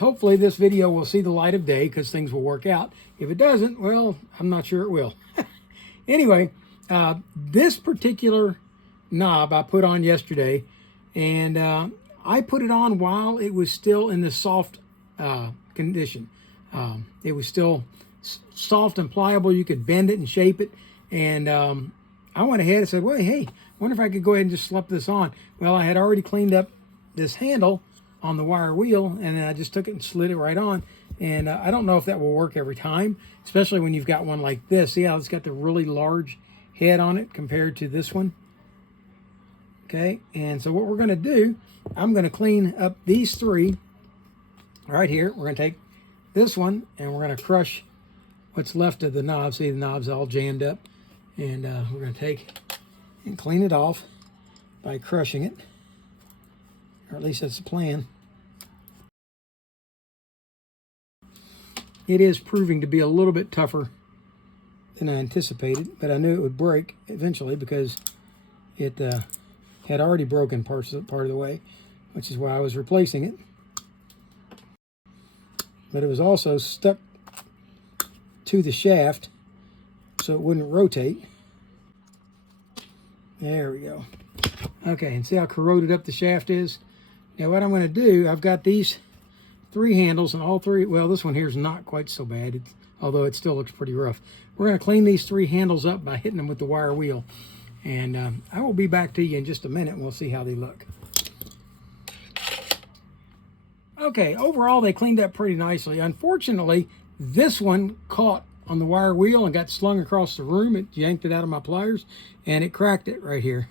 hopefully this video will see the light of day because things will work out. If it doesn't, well, I'm not sure it will. Anyway, this particular knob I put on yesterday, and I put it on while it was still in the soft condition. It was still soft and pliable. You could bend it and shape it. And I went ahead and said, well, hey, wonder if I could go ahead and just slap this on. Well, I had already cleaned up this handle on the wire wheel, and then I just took it and slid it right on. And I don't know if that will work every time, especially when you've got one like this. See how it's got the really large head on it compared to this one? Okay, and so what we're going to do, I'm going to clean up these three right here. We're going to take this one, and we're going to crush what's left of the knob. See, the knob's all jammed up. And we're going to take and clean it off by crushing it. Or at least that's the plan. It is proving to be a little bit tougher than I anticipated, but I knew it would break eventually because it had already broken part of the way, which is why I was replacing it. But it was also stuck to the shaft so it wouldn't rotate. There we go. Okay, and see how corroded up the shaft is? Now what I'm going to do, I've got these three handles, and all three, well, this one here is not quite so bad, although it still looks pretty rough. We're going to clean these three handles up by hitting them with the wire wheel. And I will be back to you in just a minute, and we'll see how they look. Okay, overall they cleaned up pretty nicely. Unfortunately, this one caught on the wire wheel and got slung across the room. It yanked it out of my pliers, and it cracked it right here.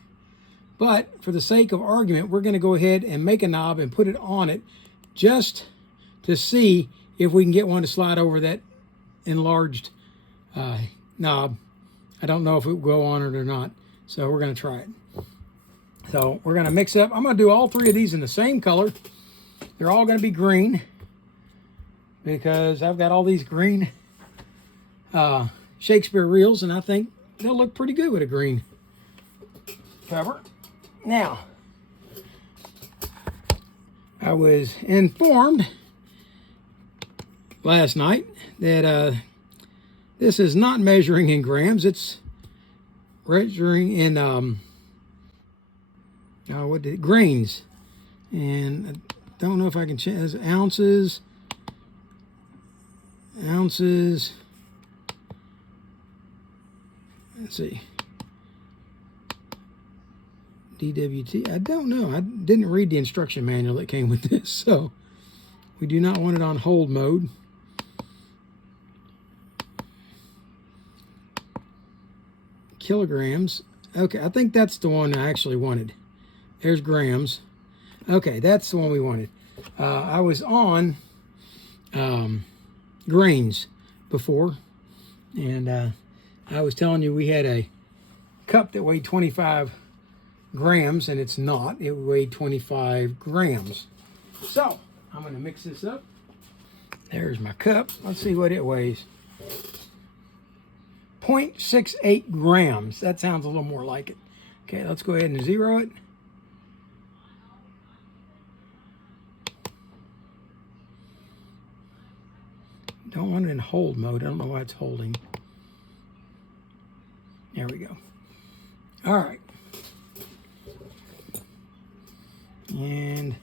But for the sake of argument, we're going to go ahead and make a knob and put it on it just to see if we can get one to slide over that enlarged knob. I don't know if it will go on it or not, so we're going to try it. So we're going to mix up. I'm going to do all three of these in the same color. They're all going to be green because I've got all these green Shakespeare reels, and I think they'll look pretty good with a green cover. Now, I was informed last night that this is not measuring in grams, it's measuring in grains. And I don't know if I can change ounces. Let's see. DWT. I don't know. I didn't read the instruction manual that came with this, so we do not want it on hold mode. Kilograms. Okay, I think that's the one I actually wanted. There's grams. Okay, that's the one we wanted. I was on grains before, and I was telling you we had a cup that weighed 25 grams, and it's not. It weighed 25 grams. So I'm going to mix this up. There's my cup. Let's see what it weighs. 0.68 grams. That sounds a little more like it. Okay, let's go ahead and zero it. Don't want it in hold mode. I don't know why it's holding. There we go. All right. And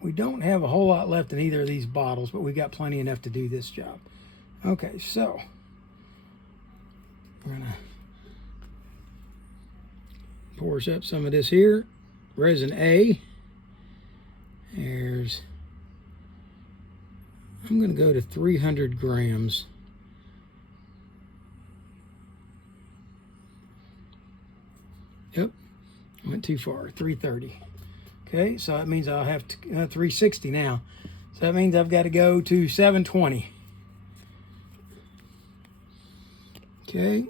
we don't have a whole lot left in either of these bottles, but we got plenty enough to do this job. Okay, so we're gonna pour up some of this here. Resin A. I'm gonna go to 300 grams. Yep, went too far, 330. Okay, so that means I'll have to 360 now. So that means I've got to go to 720. Okay,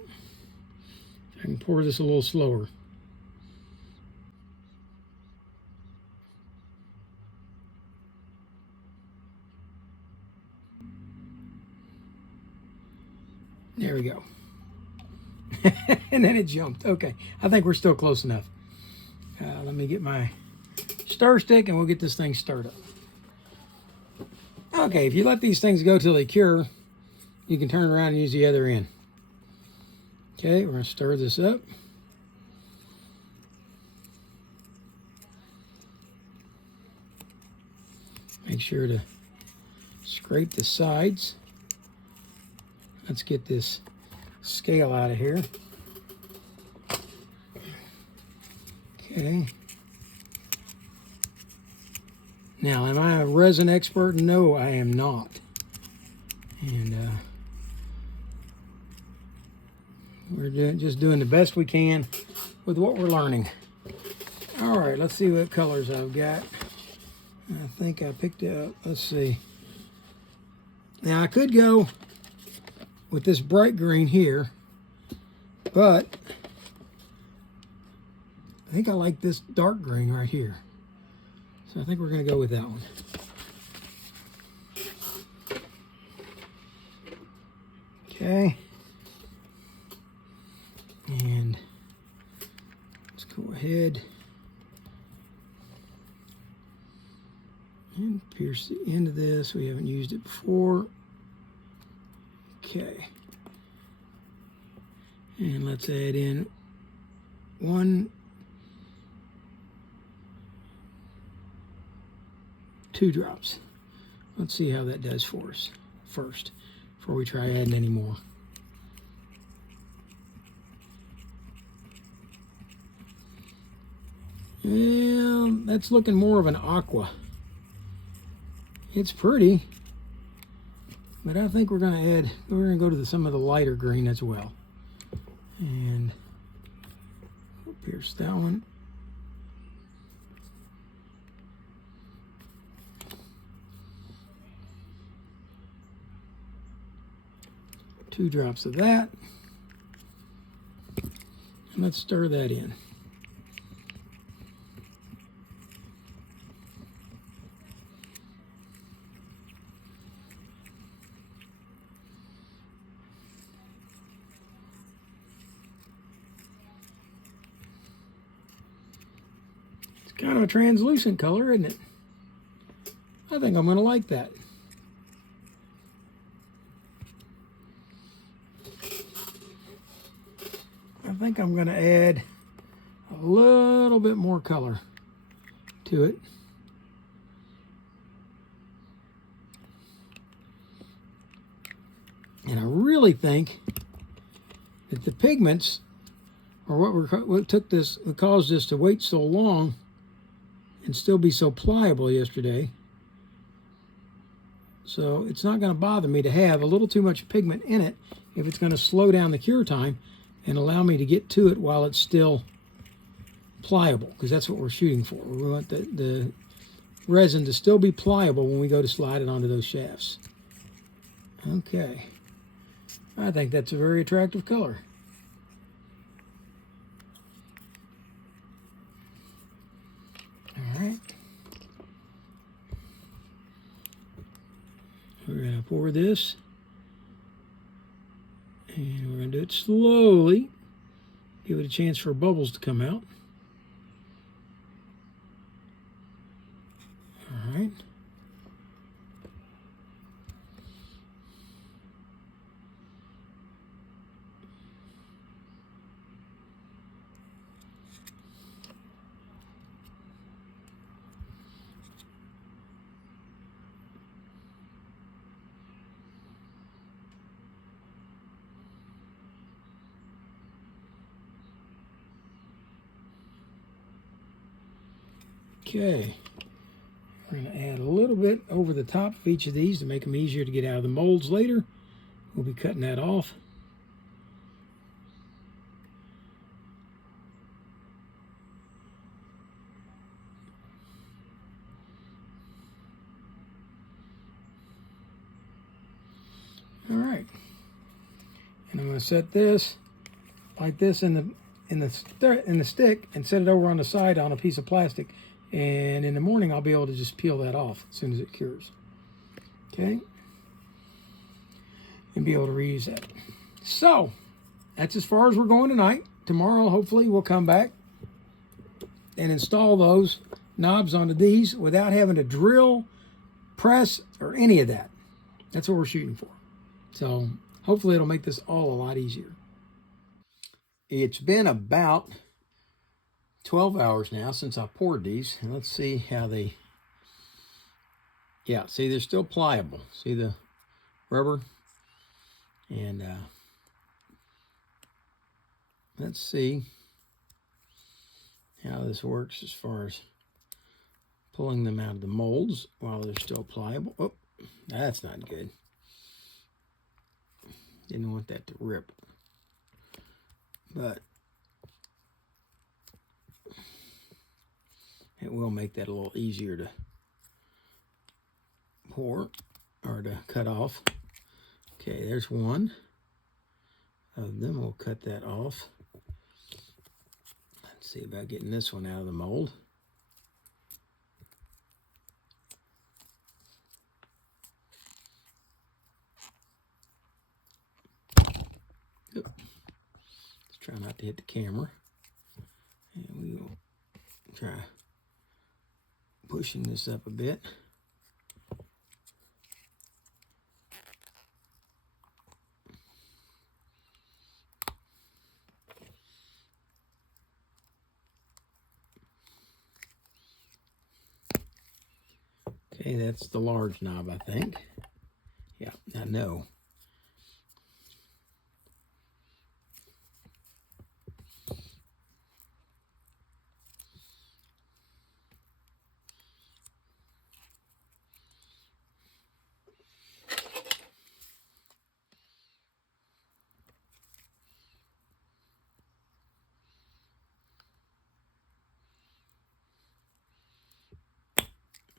I can pour this a little slower. There we go. And then it jumped. Okay, I think we're still close enough. Let me get my stir stick and we'll get this thing stirred up. Okay, if you let these things go till they cure, you can turn around and use the other end. Okay, we're going to stir this up. Make sure to scrape the sides. Let's get this scale out of here. Okay. Now, am I a resin expert? No, I am not. And we're just doing the best we can with what we're learning. All right, let's see what colors I've got. I think I picked it up. Let's see. Now, I could go with this bright green here, but I think I like this dark green right here. So I think we're going to go with that one. Okay. And let's go ahead and pierce the end of this. We haven't used it before. Okay. And let's add in 2 drops. Let's see how that does for us first, before we try adding any more. Well, that's looking more of an aqua. It's pretty, but I think we're going to go to some of the lighter green as well. And we'll pierce that one. Two drops of that. And let's stir that in. Kind of a translucent color, isn't it? I think I'm going to like that. I think I'm going to add a little bit more color to it. And I really think that the pigments are what caused this to wait so long and still be so pliable yesterday. So it's not going to bother me to have a little too much pigment in it if it's going to slow down the cure time and allow me to get to it while it's still pliable, because that's what we're shooting for. We want the resin to still be pliable when we go to slide it onto those shafts. Okay. I think that's a very attractive color. All right. We're going to pour this, and we're going to do it slowly. Give it a chance for bubbles to come out. All right. Okay, we're going to add a little bit over the top of each of these to make them easier to get out of the molds later. We'll be cutting that off. All right, and I'm going to set this like this in the stick and set it over on the side on a piece of plastic. And in the morning, I'll be able to just peel that off as soon as it cures. Okay? And be able to reuse that. So, that's as far as we're going tonight. Tomorrow, hopefully, we'll come back and install those knobs onto these without having to drill press or any of that. That's what we're shooting for. So hopefully it'll make this all a lot easier. It's been about 12 hours now since I poured these, and let's see how they, yeah, see, they're still pliable. See the rubber? And let's see how this works as far as pulling them out of the molds while they're still pliable. Oh, that's not good. Didn't want that to rip. But it will make that a little easier to pour or to cut off. Okay, there's one of them. We'll cut that off. Let's see about getting this one out of the mold. Let's try not to hit the camera. And we will try pushing this up a bit. Okay, that's the large knob, I think. Yeah, I know.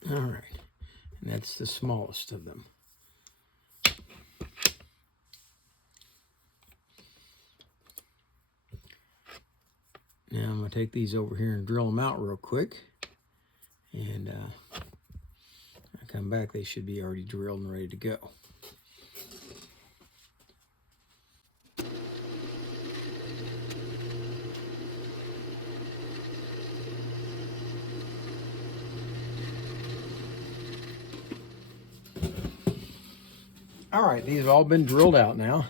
All right, and that's the smallest of them. Now I'm going to take these over here and drill them out real quick. And when I come back, they should be already drilled and ready to go. All right, these have all been drilled out now.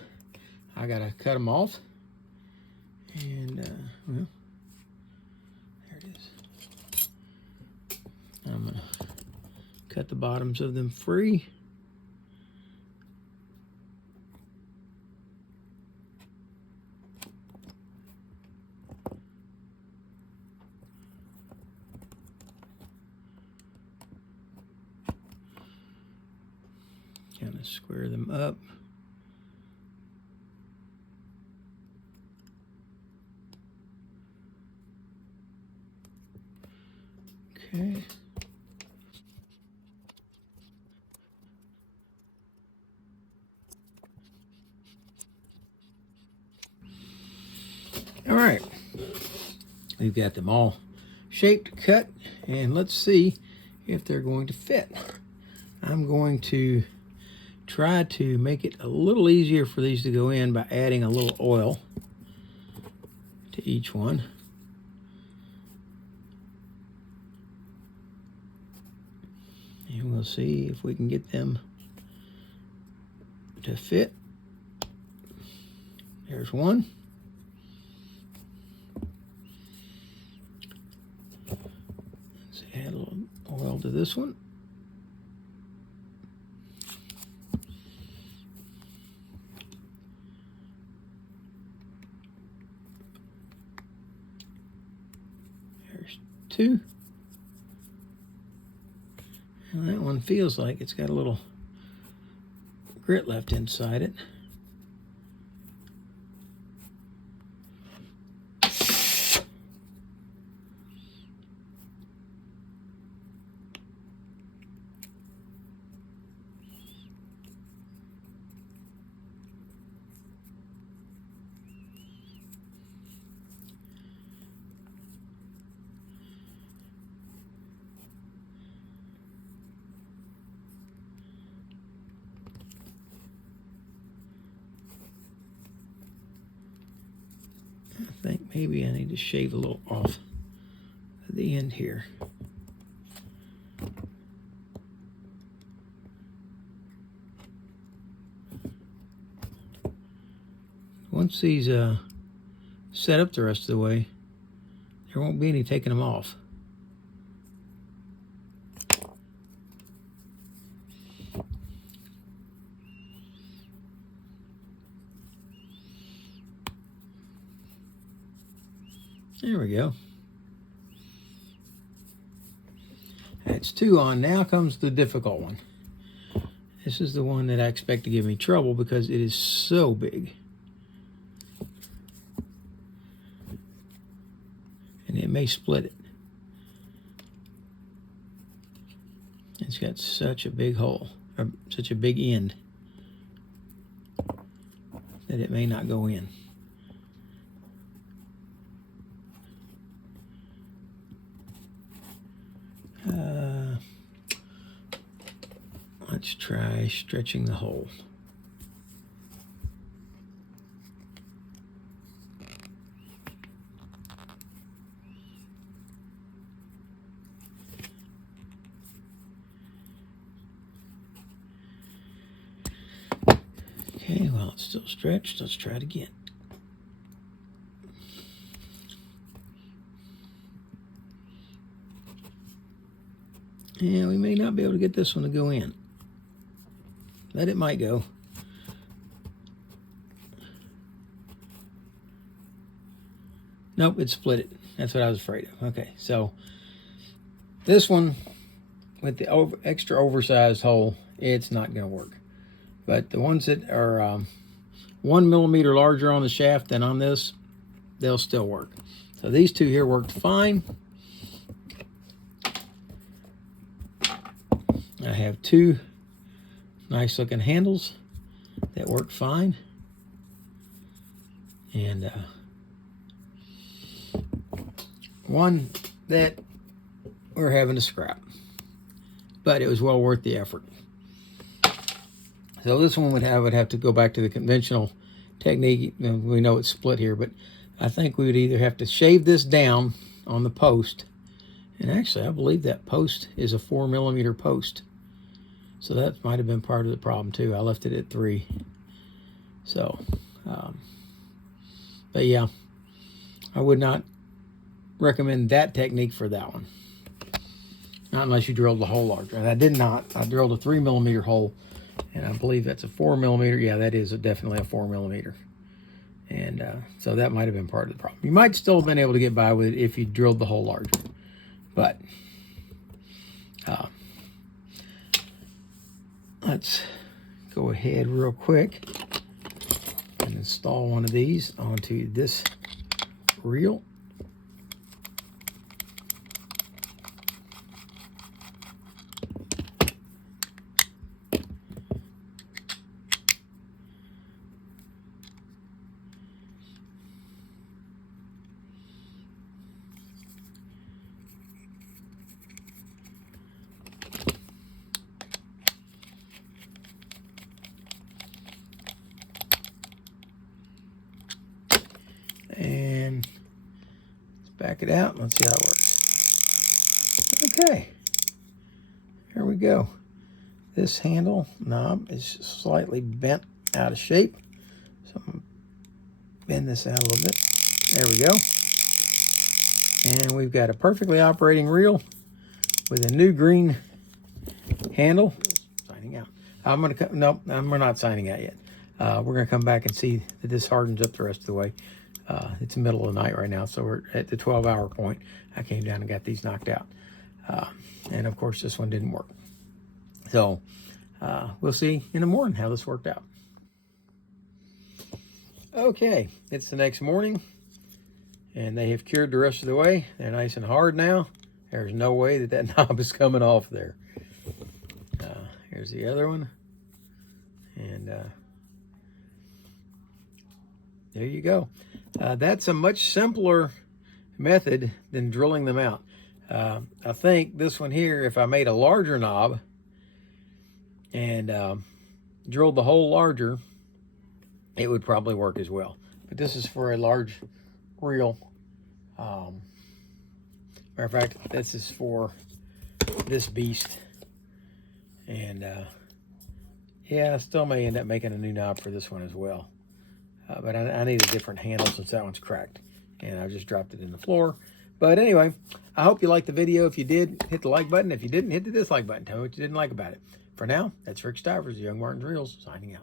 I got to cut them off. And, well, there it is. I'm going to cut the bottoms of them free. Kind of square them up. Okay. All right. We've got them all shaped, cut, and let's see if they're going to fit. I'm going to try to make it a little easier for these to go in by adding a little oil to each one. And we'll see if we can get them to fit. There's one. Let's add a little oil to this one. There's two. And that one feels like it's got a little grit left inside it. I think maybe I need to shave a little off at the end here. once these set up the rest of the way, there won't be any taking them off. There we go. That's 2 on. Now comes the difficult one. This is the one that I expect to give me trouble because it is so big. And it may split it. It's got such a big hole, or such a big end, that it may not go in. Let's try stretching the hole. Okay, well, it's still stretched. Let's try it again. Yeah, we may not be able to get this one to go in, but it might go. Nope, it split it. That's what I was afraid of. Okay, so this one with the extra oversized hole, it's not going to work. But the ones that are 1 millimeter larger on the shaft than on this, they'll still work. So these 2 here worked fine. I have 2 nice looking handles that work fine. And one that we're having to scrap. But it was well worth the effort. So this one would have to go back to the conventional technique. We know it's split here, but I think we would either have to shave this down on the post. And actually, I believe that post is a 4 millimeter post. So that might have been part of the problem too. I left it at 3. So, but yeah, I would not recommend that technique for that one. Not unless you drilled the hole larger. And I did not. I drilled a 3 millimeter hole, and I believe that's a 4 millimeter. Yeah, that is definitely a 4 millimeter. And so that might have been part of the problem. You might still have been able to get by with it if you drilled the hole larger. But let's go ahead real quick and install one of these onto this reel. And let's back it out. Let's see how it works. Okay, there we go. This handle knob is slightly bent out of shape. So I'm going to bend this out a little bit. There we go. And we've got a perfectly operating reel with a new green handle. Signing out. Nope, we're not signing out yet. We're going to come back and see that this hardens up the rest of the way. It's the middle of the night right now, so we're at the 12-hour point. I came down and got these knocked out. And of course, this one didn't work. So we'll see in the morning how this worked out. Okay, it's the next morning, and they have cured the rest of the way. They're nice and hard now. There's no way that that knob is coming off there. Here's the other one. And there you go. That's a much simpler method than drilling them out. I think this one here, if I made a larger knob and drilled the hole larger, it would probably work as well. But this is for a large reel. Matter of fact, this is for this beast. And yeah, I still may end up making a new knob for this one as well. but I need a different handle since that one's cracked. And I just dropped it in the floor. But anyway, I hope you liked the video. If you did, hit the like button. If you didn't, hit the dislike button. Tell me what you didn't like about it. For now, that's Rick Stivers, Young Martin's Reels, signing out.